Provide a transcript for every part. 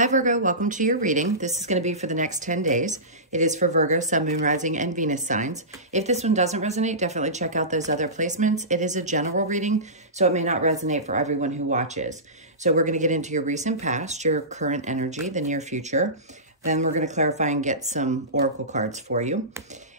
Hi Virgo, welcome to your reading. This is going to be for the next 10 days. It is for Virgo, Sun, Moon, Rising, and Venus signs. If this one doesn't resonate, definitely check out those other placements. It is a general reading, so it may not resonate for everyone who watches. So we're going to get into your recent past, your current energy, the near future. Then we're going to clarify and get some oracle cards for you.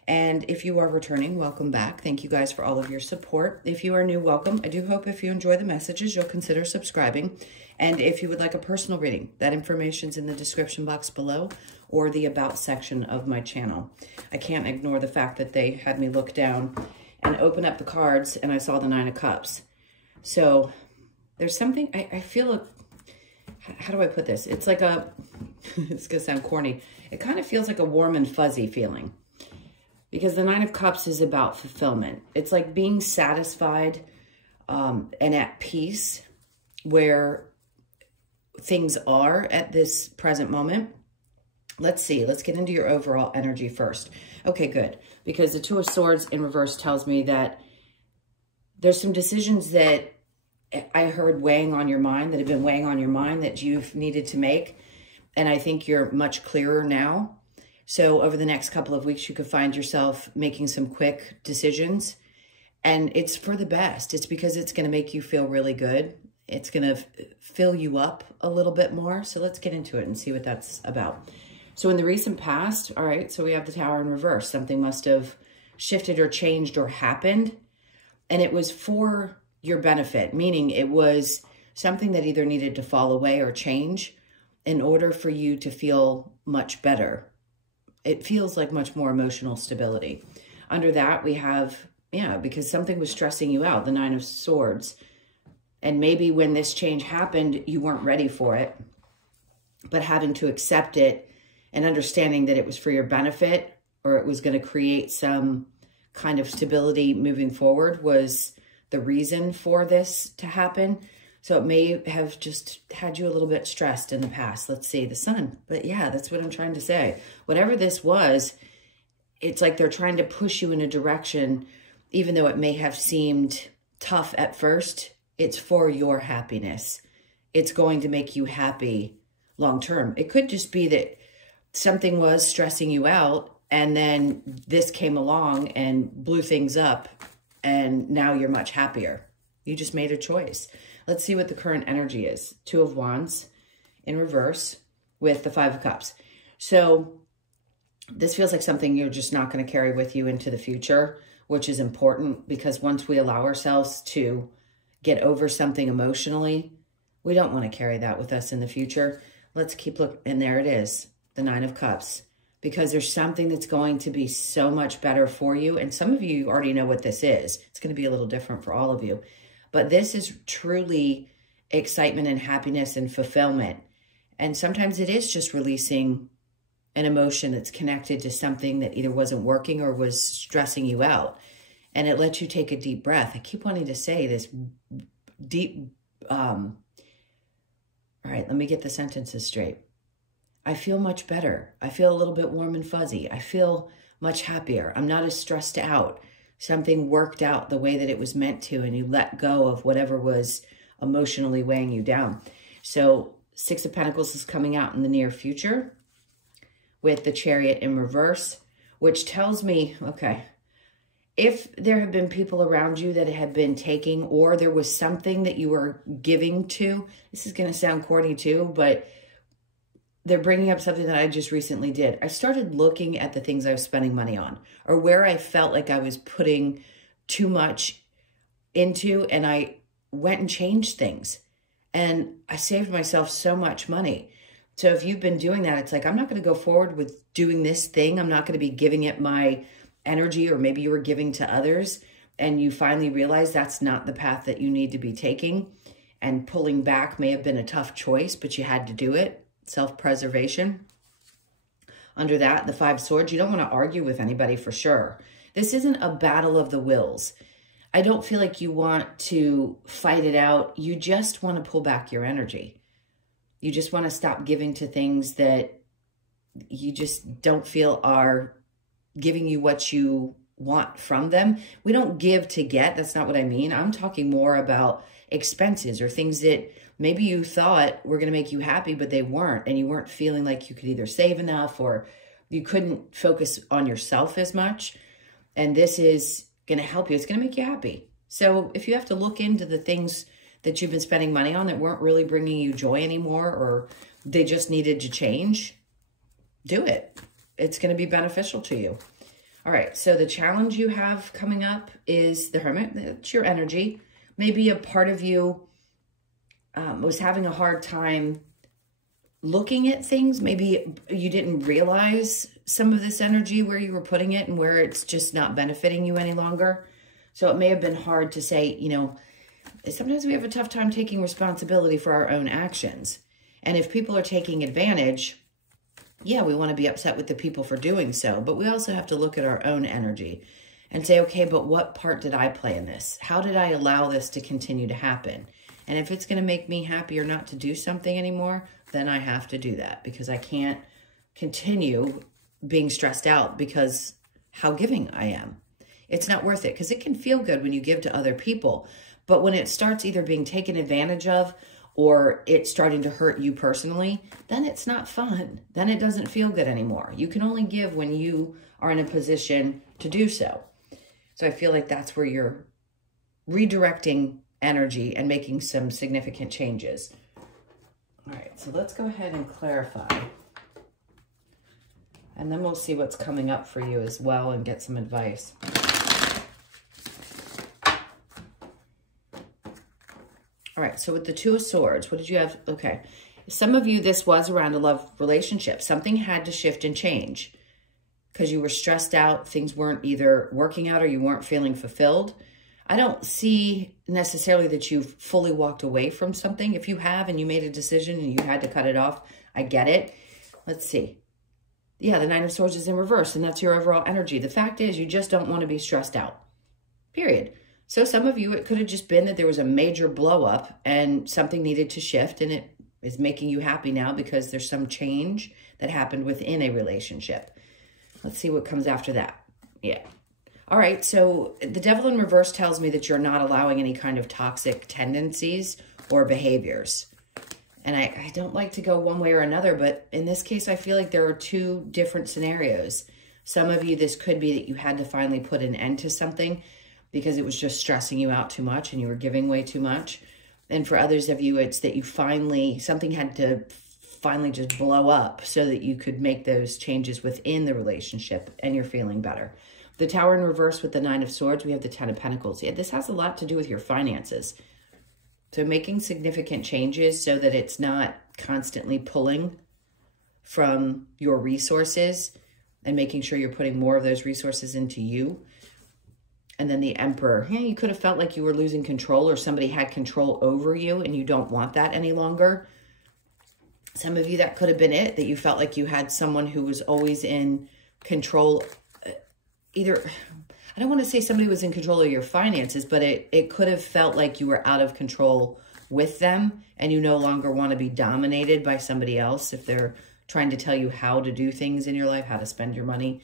And if you are returning, welcome back. Thank you guys for all of your support. If you are new, welcome. I do hope if you enjoy the messages, you'll consider subscribing. And if you would like a personal reading, that information's in the description box below or the About section of my channel. I can't ignore the fact that they had me look down and open up the cards and I saw the Nine of Cups. So there's something, I feel, how do I put this? It's like a, it's going to sound corny. It kind of feels like a warm and fuzzy feeling. Because the Nine of Cups is about fulfillment. It's like being satisfied and at peace where things are at this present moment. Let's see. Let's get into your overall energy first. Okay, good. Because the Two of Swords in reverse tells me that there's some decisions that I heard weighing on your mind, that have been weighing on your mind that you've needed to make. And I think you're much clearer now. So over the next couple of weeks, you could find yourself making some quick decisions. And it's for the best. It's because it's going to make you feel really good. It's going to fill you up a little bit more. So let's get into it and see what that's about. So in the recent past, all right, so we have the Tower in reverse. Something must have shifted or changed or happened. And it was for your benefit, meaning it was something that either needed to fall away or change in order for you to feel much better. It feels like much more emotional stability. Under that, we have, because something was stressing you out, the Nine of Swords. And maybe when this change happened, you weren't ready for it. But having to accept it and understanding that it was for your benefit or it was going to create some kind of stability moving forward was the reason for this to happen. So it may have just had you a little bit stressed in the past. Let's see, the Sun. But yeah, that's what I'm trying to say. Whatever this was, it's like they're trying to push you in a direction, even though it may have seemed tough at first. It's for your happiness. It's going to make you happy long term. It could just be that something was stressing you out and then this came along and blew things up and now you're much happier. You just made a choice. Let's see what the current energy is. Two of Wands in reverse with the Five of Cups. So this feels like something you're just not going to carry with you into the future, which is important because once we allow ourselves to get over something emotionally, we don't want to carry that with us in the future. Let's keep looking. And there it is, the Nine of Cups, because there's something that's going to be so much better for you. And some of you already know what this is. It's going to be a little different for all of you. But this is truly excitement and happiness and fulfillment. And sometimes it is just releasing an emotion that's connected to something that either wasn't working or was stressing you out. And it lets you take a deep breath. I keep wanting to say this deep, all right, let me get the sentences straight. I feel much better. I feel a little bit warm and fuzzy. I feel much happier. I'm not as stressed out. Something worked out the way that it was meant to, and you let go of whatever was emotionally weighing you down. So Six of Pentacles is coming out in the near future with the Chariot in reverse, which tells me, okay, if there have been people around you that have been taking, or there was something that you were giving to, this is going to sound corny too, but they're bringing up something that I just recently did. I started looking at the things I was spending money on or where I felt like I was putting too much into, and I went and changed things and I saved myself so much money. So if you've been doing that, it's like, I'm not going to go forward with doing this thing. I'm not going to be giving it my energy, or maybe you were giving to others and you finally realize that's not the path that you need to be taking, and pulling back may have been a tough choice, but you had to do it. Self-preservation. Under that, the Five Swords, you don't want to argue with anybody for sure. This isn't a battle of the wills. I don't feel like you want to fight it out. You just want to pull back your energy. You just want to stop giving to things that you just don't feel are giving you what you want from them. We don't give to get. That's not what I mean. I'm talking more about expenses or things that maybe you thought were going to make you happy, but they weren't. And you weren't feeling like you could either save enough or you couldn't focus on yourself as much. And this is going to help you. It's going to make you happy. So if you have to look into the things that you've been spending money on that weren't really bringing you joy anymore, or they just needed to change, do it. It's going to be beneficial to you. All right, so the challenge you have coming up is the Hermit. It's your energy. Maybe a part of you was having a hard time looking at things. Maybe you didn't realize some of this energy, where you were putting it and where it's just not benefiting you any longer. So it may have been hard to say, you know, sometimes we have a tough time taking responsibility for our own actions. And if people are taking advantage, yeah, we want to be upset with the people for doing so. But we also have to look at our own energy and say, okay, but what part did I play in this? How did I allow this to continue to happen? And if it's going to make me happier not to do something anymore, then I have to do that, because I can't continue being stressed out because how giving I am. It's not worth it, because it can feel good when you give to other people. But when it starts either being taken advantage of or it's starting to hurt you personally, then it's not fun. Then it doesn't feel good anymore. You can only give when you are in a position to do so. So I feel like that's where you're redirecting energy and making some significant changes. All right, so let's go ahead and clarify. And then we'll see what's coming up for you as well and get some advice. All right, so with the Two of Swords, what did you have? Okay, some of you, this was around a love relationship. Something had to shift and change because you were stressed out. Things weren't either working out or you weren't feeling fulfilled. I don't see necessarily that you've fully walked away from something. If you have and you made a decision and you had to cut it off, I get it. Let's see. Yeah, the Nine of Swords is in reverse, and that's your overall energy. The fact is, you just don't want to be stressed out, period. So some of you, it could have just been that there was a major blow up and something needed to shift, and it is making you happy now because there's some change that happened within a relationship. Let's see what comes after that. Yeah. All right, so the Devil in reverse tells me that you're not allowing any kind of toxic tendencies or behaviors. And I don't like to go one way or another, but in this case, I feel like there are two different scenarios. Some of you, this could be that you had to finally put an end to something because it was just stressing you out too much and you were giving way too much. And for others of you, it's that you something had to finally just blow up so that you could make those changes within the relationship and you're feeling better. The Tower in reverse with the Nine of Swords, we have the Ten of Pentacles. Yeah, this has a lot to do with your finances. So making significant changes so that it's not constantly pulling from your resources and making sure you're putting more of those resources into you. And then the Emperor, yeah, you could have felt like you were losing control or somebody had control over you and you don't want that any longer. Some of you, that could have been it, that you felt like you had someone who was always in control. Either, I don't want to say somebody was in control of your finances, but it could have felt like you were out of control with them and you no longer want to be dominated by somebody else if they're trying to tell you how to do things in your life, how to spend your money,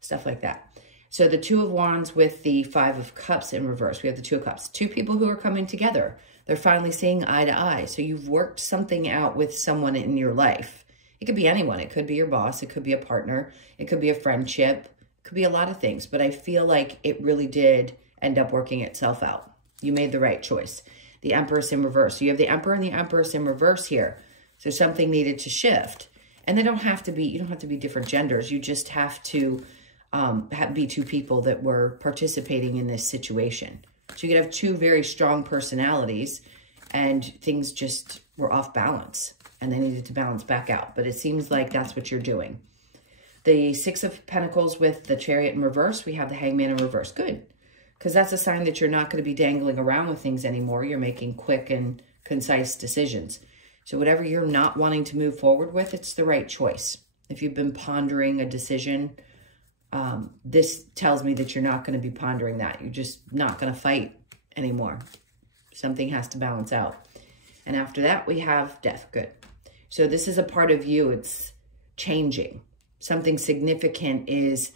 stuff like that. So the Two of Wands with the Five of Cups in reverse. We have the Two of Cups. Two people who are coming together. They're finally seeing eye to eye. So you've worked something out with someone in your life. It could be anyone. It could be your boss. It could be a partner. It could be a friendship. Could be a lot of things, but I feel like it really did end up working itself out. You made the right choice. The Empress in reverse. So you have the Emperor and the Empress in reverse here. So something needed to shift. And they don't have to be, you don't have to be different genders. You just have to be two people that were participating in this situation. So you could have two very strong personalities and things just were off balance and they needed to balance back out. But it seems like that's what you're doing. The Six of Pentacles with the Chariot in reverse. We have the Hangman in reverse. Good. Because that's a sign that you're not going to be dangling around with things anymore. You're making quick and concise decisions. So whatever you're not wanting to move forward with, it's the right choice. If you've been pondering a decision, this tells me that you're not going to be pondering that. You're just not going to fight anymore. Something has to balance out. And after that, we have Death. Good. So this is a part of you. It's changing. Something significant is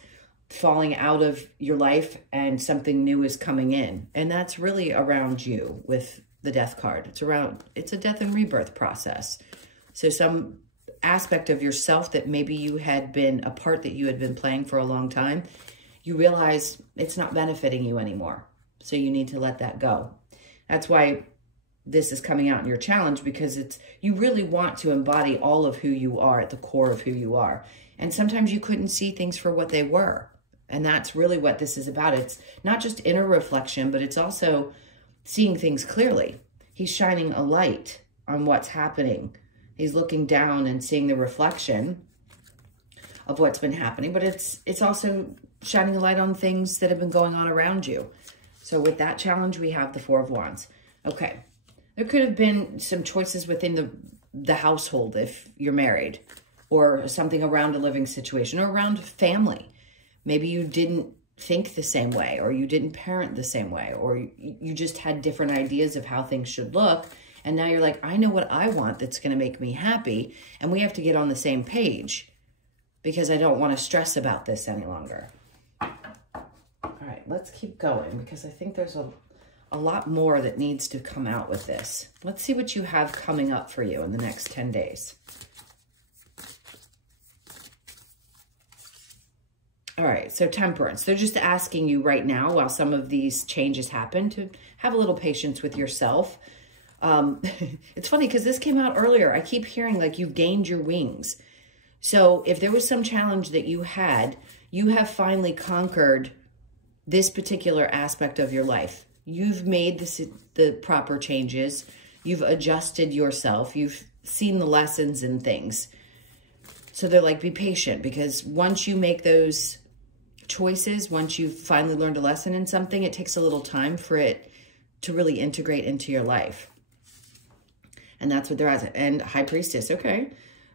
falling out of your life and something new is coming in. And that's really around you with the death card. It's a death and rebirth process. So some aspect of yourself that maybe you had been a part that you had been playing for a long time, you realize it's not benefiting you anymore. So you need to let that go. That's why this is coming out in your challenge, because you really want to embody all of who you are at the core of who you are. And sometimes you couldn't see things for what they were. And that's really what this is about. It's not just inner reflection, but it's also seeing things clearly. He's shining a light on what's happening. He's looking down and seeing the reflection of what's been happening, but it's also shining a light on things that have been going on around you. So with that challenge, we have the Four of Wands. Okay. There could have been some choices within the household if you're married, or something around a living situation, or around family. Maybe you didn't think the same way, or you didn't parent the same way, or you just had different ideas of how things should look. And now you're like, I know what I want that's going to make me happy. And we have to get on the same page because I don't want to stress about this any longer. All right, let's keep going because I think there's a lot more that needs to come out with this. Let's see what you have coming up for you in the next 10 days. All right, so Temperance. They're just asking you right now, while some of these changes happen, to have a little patience with yourself. It's funny because this came out earlier. I keep hearing like you've gained your wings. So if there was some challenge that you had, you have finally conquered this particular aspect of your life. You've made the proper changes. You've adjusted yourself. You've seen the lessons and things. So they're like, be patient, because once you make those choices, once you've finally learned a lesson in something, it takes a little time for it to really integrate into your life. And that's what they're asking. And High Priestess, okay.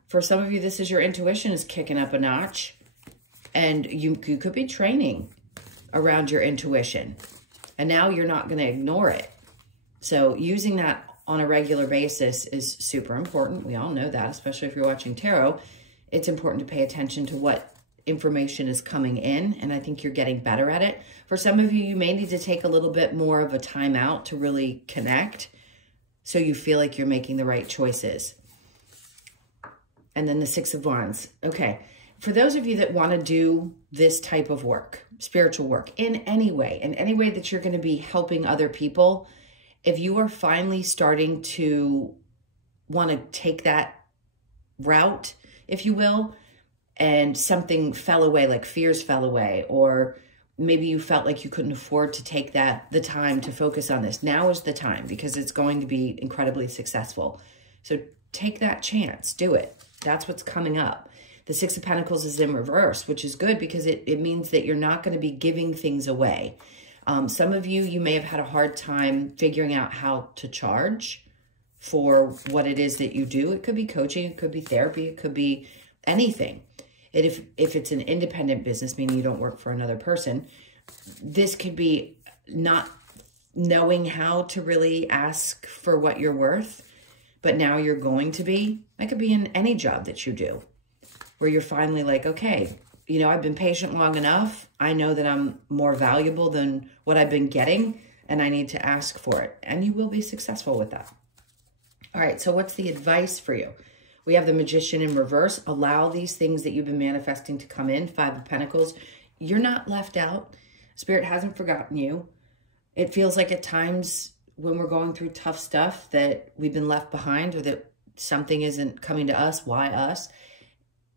For some of you, this is your intuition is kicking up a notch. And you could be training around your intuition. And now you're not going to ignore it. So using that on a regular basis is super important. We all know that, especially if you're watching tarot. It's important to pay attention to what information is coming in, and I think you're getting better at it. For some of you, you may need to take a little bit more of a time out to really connect so you feel like you're making the right choices. And then the Six of Wands. Okay, for those of you that want to do this type of work, spiritual work, in any way that you're going to be helping other people, if you are finally starting to want to take that route, if you will, and something fell away, like fears fell away, or maybe you felt like you couldn't afford to take the time to focus on this. Now is the time, because it's going to be incredibly successful. So take that chance, do it. That's what's coming up. The Six of Pentacles is in reverse, which is good because it means that you're not going to be giving things away. Some of you may have had a hard time figuring out how to charge for what it is that you do. It could be coaching, it could be therapy, it could be anything. And if it's an independent business, meaning you don't work for another person, this could be not knowing how to really ask for what you're worth, but now you're going to be. That could be in any job that you do, where you're finally like, okay, you know, I've been patient long enough. I know that I'm more valuable than what I've been getting, and I need to ask for it. And you will be successful with that. All right, so what's the advice for you? We have the Magician in reverse. Allow these things that you've been manifesting to come in. Five of Pentacles. You're not left out. Spirit hasn't forgotten you. It feels like at times when we're going through tough stuff that we've been left behind, or that something isn't coming to us. Why us?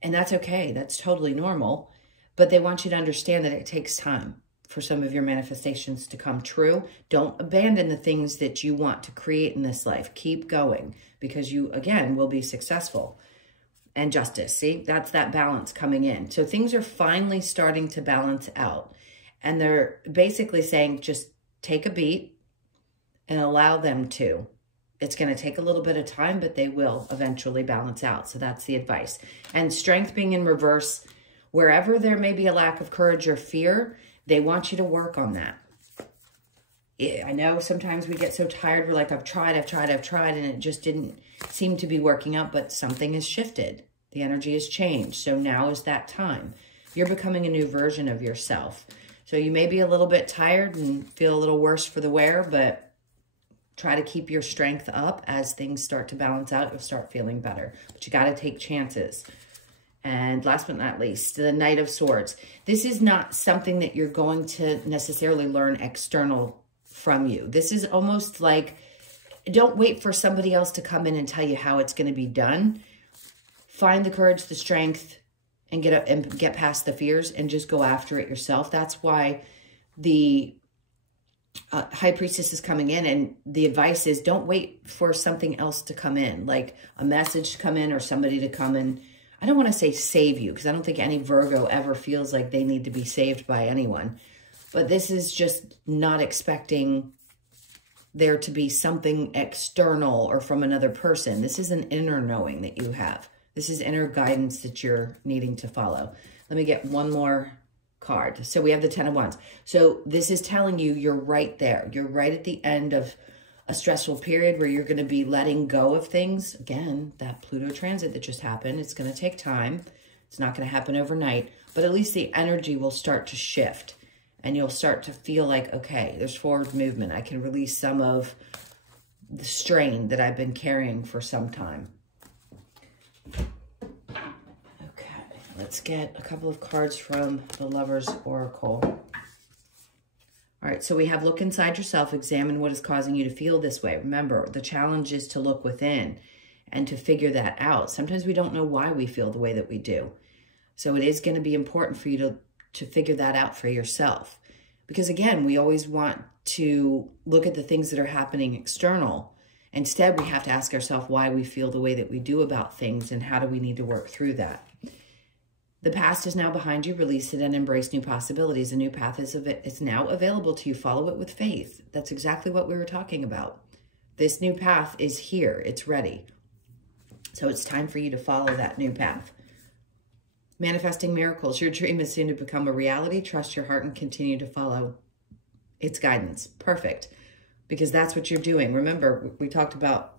And that's okay. That's totally normal. But they want you to understand that it takes time for some of your manifestations to come true. Don't abandon the things that you want to create in this life. Keep going, because you, again, will be successful. And Justice, see, that's that balance coming in. So things are finally starting to balance out. And they're basically saying, just take a beat and allow them to. It's going to take a little bit of time, but they will eventually balance out. So that's the advice. And Strength being in reverse, wherever there may be a lack of courage or fear, they want you to work on that. I know sometimes we get so tired, we're like, I've tried, and it just didn't seem to be working out, but something has shifted. The energy has changed. So now is that time. You're becoming a new version of yourself. So you may be a little bit tired and feel a little worse for the wear, but try to keep your strength up. As things start to balance out, you'll start feeling better. But you got to take chances. And last but not least, the Knight of Swords. This is not something that you're going to necessarily learn external from you. This is almost like, don't wait for somebody else to come in and tell you how it's going to be done. Find the courage, the strength, and get past the fears and just go after it yourself. That's why the High Priestess is coming in, and the advice is don't wait for something else to come in, like a message to come in or somebody to come in. I don't want to say save you, because I don't think any Virgo ever feels like they need to be saved by anyone. But this is just not expecting there to be something external or from another person. This is an inner knowing that you have. This is inner guidance that you're needing to follow. Let me get one more card. So we have the Ten of Wands. So this is telling you you're right there. You're right at the end of a stressful period where you're going to be letting go of things. Again, that Pluto transit that just happened, it's going to take time. It's not going to happen overnight, but at least the energy will start to shift and you'll start to feel like, okay, there's forward movement. I can release some of the strain that I've been carrying for some time. Okay, let's get a couple of cards from the Lover's Oracle. All right, so we have look inside yourself, examine what is causing you to feel this way. Remember, the challenge is to look within and to figure that out. Sometimes we don't know why we feel the way that we do. So it is going to be important for you to figure that out for yourself. Because again, we always want to look at the things that are happening external. Instead, we have to ask ourselves why we feel the way that we do about things and how do we need to work through that. The past is now behind you. Release it and embrace new possibilities. A new path is now available to you. Follow it with faith. That's exactly what we were talking about. This new path is here. It's ready. So it's time for you to follow that new path. Manifesting miracles. Your dream is soon to become a reality. Trust your heart and continue to follow its guidance. Perfect. Because that's what you're doing. Remember, we talked about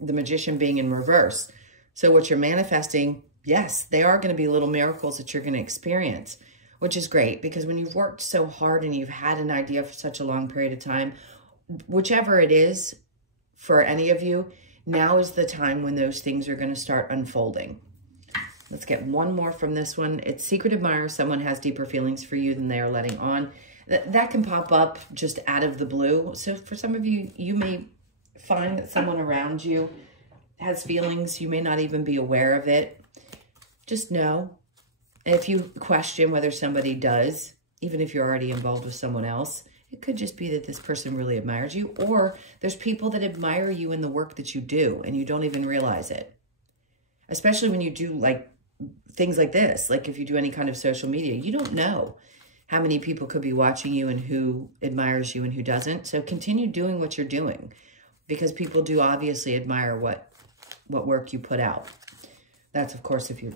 the Magician being in reverse. So what you're manifesting, yes, they are going to be little miracles that you're going to experience, which is great because when you've worked so hard and you've had an idea for such a long period of time, whichever it is for any of you, now is the time when those things are going to start unfolding. Let's get one more from this one. It's secret admirer. Someone has deeper feelings for you than they are letting on. That can pop up just out of the blue. So for some of you, you may find that someone around you has feelings. You may not even be aware of it. Just know. If you question whether somebody does, even if you're already involved with someone else, it could just be that this person really admires you, or there's people that admire you in the work that you do and you don't even realize it. Especially when you do like things like this, like if you do any kind of social media, you don't know how many people could be watching you and who admires you and who doesn't. So continue doing what you're doing because people do obviously admire what work you put out. That's, of course, if you're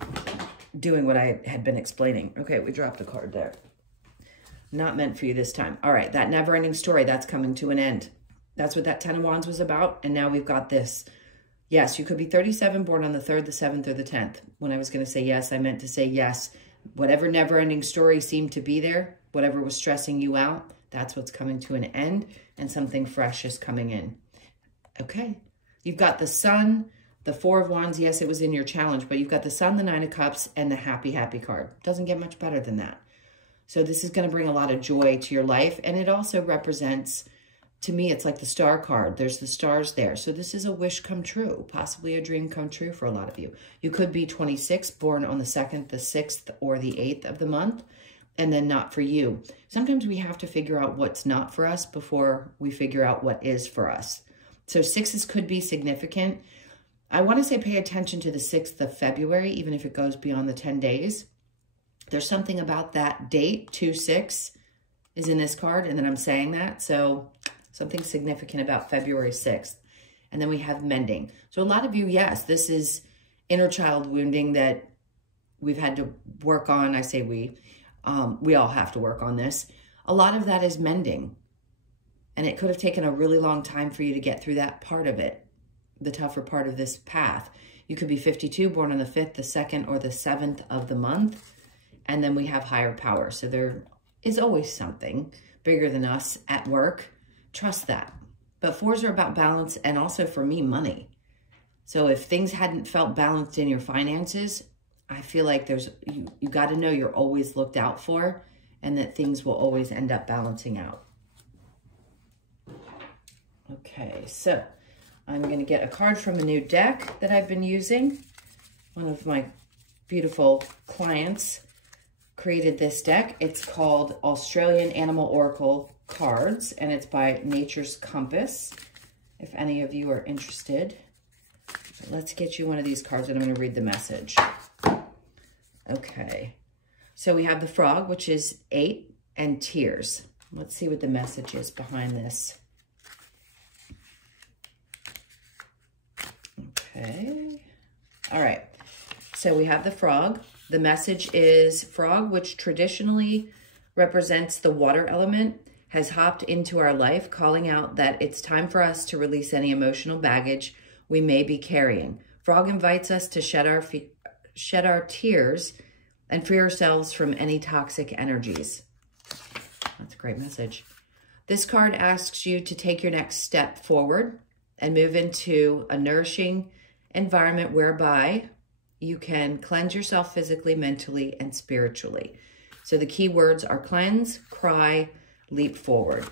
doing what I had been explaining. Okay, we dropped a card there. Not meant for you this time. All right, that never-ending story, that's coming to an end. That's what that Ten of Wands was about, and now we've got this. Yes, you could be 37, born on the 3rd, the 7th, or the 10th. When I was going to say yes, I meant to say yes. Whatever never-ending story seemed to be there, whatever was stressing you out, that's what's coming to an end, and something fresh is coming in. Okay, you've got the Sun, the Four of Wands. Yes, it was in your challenge, but you've got the Sun, the Nine of Cups, and the Happy, Happy card. Doesn't get much better than that. So this is going to bring a lot of joy to your life, and it also represents, to me, it's like the Star card. There's the stars there. So this is a wish come true, possibly a dream come true for a lot of you. You could be 26, born on the 2nd, the 6th, or the 8th of the month, and then not for you. Sometimes we have to figure out what's not for us before we figure out what is for us. So 6s could be significant. I want to say pay attention to the 6th of February, even if it goes beyond the 10 days. There's something about that date, 2-6, is in this card, and then I'm saying that. So something significant about February 6th. And then we have mending. So a lot of you, yes, this is inner child wounding that we've had to work on. I say we all have to work on this. A lot of that is mending. And it could have taken a really long time for you to get through that part of it, the tougher part of this path. You could be 52, born on the 5th, the 2nd, or the 7th of the month. and then we have higher power. So there is always something bigger than us at work. Trust that. But 4s are about balance, and also for me, money. So if things hadn't felt balanced in your finances, I feel like you got to know you're always looked out for, and that things will always end up balancing out. Okay, so I'm going to get a card from a new deck that I've been using. One of my beautiful clients created this deck. It's called Australian Animal Oracle Cards, and it's by Nature's Compass, if any of you are interested. Let's get you one of these cards, and I'm going to read the message. Okay, so we have the frog, which is 8, and tears. Let's see what the message is behind this. Okay, all right, so we have the frog. The message is frog, which traditionally represents the water element, has hopped into our life, calling out that it's time for us to release any emotional baggage we may be carrying. Frog invites us to shed our tears and free ourselves from any toxic energies. That's a great message. This card asks you to take your next step forward and move into a nourishing environment whereby you can cleanse yourself physically, mentally, and spiritually. So the key words are cleanse, cry, leap forward.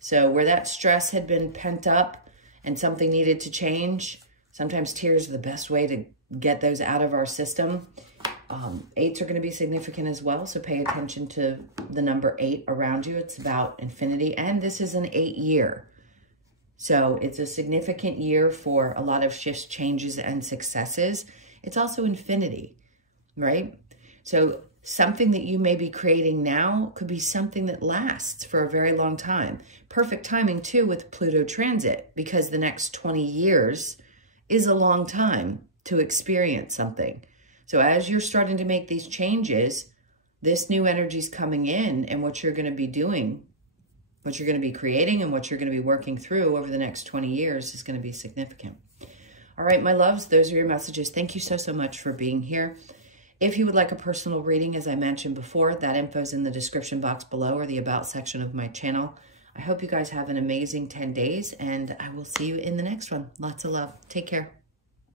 So where that stress had been pent up and something needed to change, sometimes tears are the best way to get those out of our system. 8s are going to be significant as well, so pay attention to the number 8 around you. It's about infinity, and this is an 8 year. So it's a significant year for a lot of shifts, changes, and successes. It's also infinity, right? So something that you may be creating now could be something that lasts for a very long time. Perfect timing, too, with Pluto transit, because the next 20 years is a long time to experience something. So as you're starting to make these changes, this new energy is coming in, and what you're going to be doing, what you're going to be creating, and what you're going to be working through over the next 20 years is going to be significant. All right, my loves, those are your messages. Thank you so, so much for being here. If you would like a personal reading, as I mentioned before, that info is in the description box below or the About section of my channel. I hope you guys have an amazing 10 days, and I will see you in the next one. Lots of love. Take care.